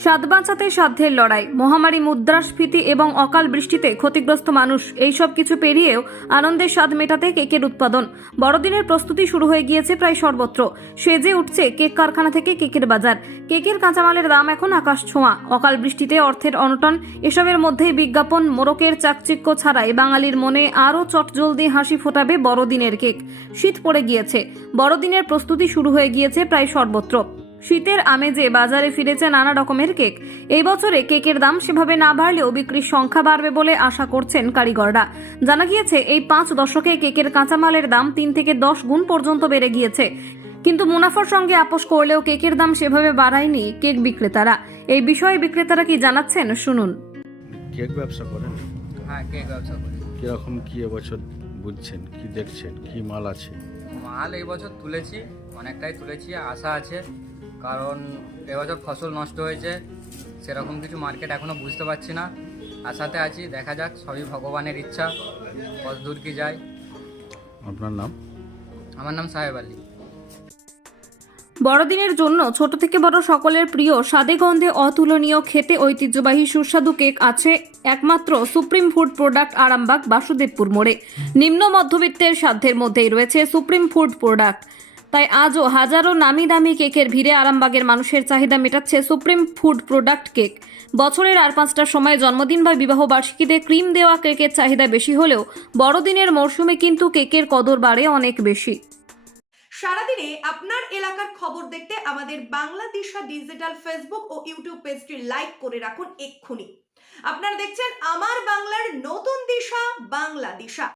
স্বাদ বাঁচাতে সাধ্যের লড়াই, মহামারী, মুদ্রাস্ফীতি এবং অকাল বৃষ্টিতে ক্ষতিগ্রস্ত মানুষ, এইসব কিছু পেরিয়েও আনন্দের স্বাদ মেটাতে কেকের উৎপাদন। বড়দিনের প্রস্তুতি শুরু হয়ে গিয়েছে প্রায় সর্বত্র। সেজে উঠছে কেক কারখানা থেকে কেকের বাজার। কেকের কাঁচামালের দাম এখন আকাশ ছোঁয়া। অকাল বৃষ্টিতে অর্থের অনটন, এসবের মধ্যেই বিজ্ঞাপন, মোড়কের চাকচিক্য ছাড়াই বাঙালির মনে আরও চটজলদি হাসি ফোটাবে বড়দিনের কেক। শীত পড়ে গিয়েছে, বড়দিনের প্রস্তুতি শুরু হয়ে গিয়েছে প্রায় সর্বত্র। শীতের আমেজে বাজারে ফিরেছে নানা রকমের কেক। এই বছরে কেকের দাম সেভাবে না বাড়লেও বিক্রির সংখ্যা বাড়বে বলে আশা করছেন কারিগররা। জানা গিয়েছে এই 5 দশকে কেকের কাঁচামালের দাম 3 থেকে 10 গুণ পর্যন্ত বেড়ে গিয়েছে। কিন্তু মুনাফার সঙ্গে আপোষ করলেও কেকের দাম সেভাবে বাড়ায়নি কেক বিক্রেতারা। এই বিষয়ে বিক্রেতারা কি জানাচ্ছেন শুনুন। কেক ব্যবসা করেন? হ্যাঁ, কেক ব্যবসা করি। কিরকম কি এবছর বুঝছেন, কি দেখছেন, কি মাল আছে? মাল এই বছর তুলেছি, অনেকটাই তুলেছি, আশা আছে। কারণ এবছর ফসল নষ্ট হয়েছে, সেরকম কিছু মার্কেট এখনও বুঝতে পারছি না। আশাতে আছি, দেখা যাক, সবই ভগবানের ইচ্ছা, কত দূর কি যায়। আপনার নাম? আমার নাম সাহেব আলী। বড়দিনের জন্য ছোট থেকে বড় সকলের প্রিয়, স্বাদে গন্ধে অতুলনীয়, খেতে ঐতিহ্যবাহী সুস্বাদু কেক আছে একমাত্র supreme food product, Arambagh, Basudebpur মোড়ে। নিম্ন মধ্যবিত্তের সাধ্যের মধ্যেই রয়েছে সুপ্রিম ফুড প্রোডাক্ট। তাই আজও হাজারো নামি দামি কেকের ভিড়ে আরামবাগের মানুষের চাহিদা মেটাচ্ছে সুপ্রিম ফুড প্রোডাক্ট কেক। বছরের আর 5টা সময় জন্মদিন বা বিবাহ বার্ষিকীতে ক্রিম দেওয়া কেকের চাহিদা বেশি হলেও বড়দিনের মরশুমে কিন্তু কেকের কদর বাড়ে অনেক বেশি। সারাদিনে আপনার এলাকার খবর দেখতে আমাদের বাংলাদিশা ডিজিটাল ফেসবুক ও ইউটিউব পেজটি লাইক করে রাখুন এক্ষুনি। আপনারা দেখছেন আমার বাংলার নতুন দিশা, বাংলা দিশা।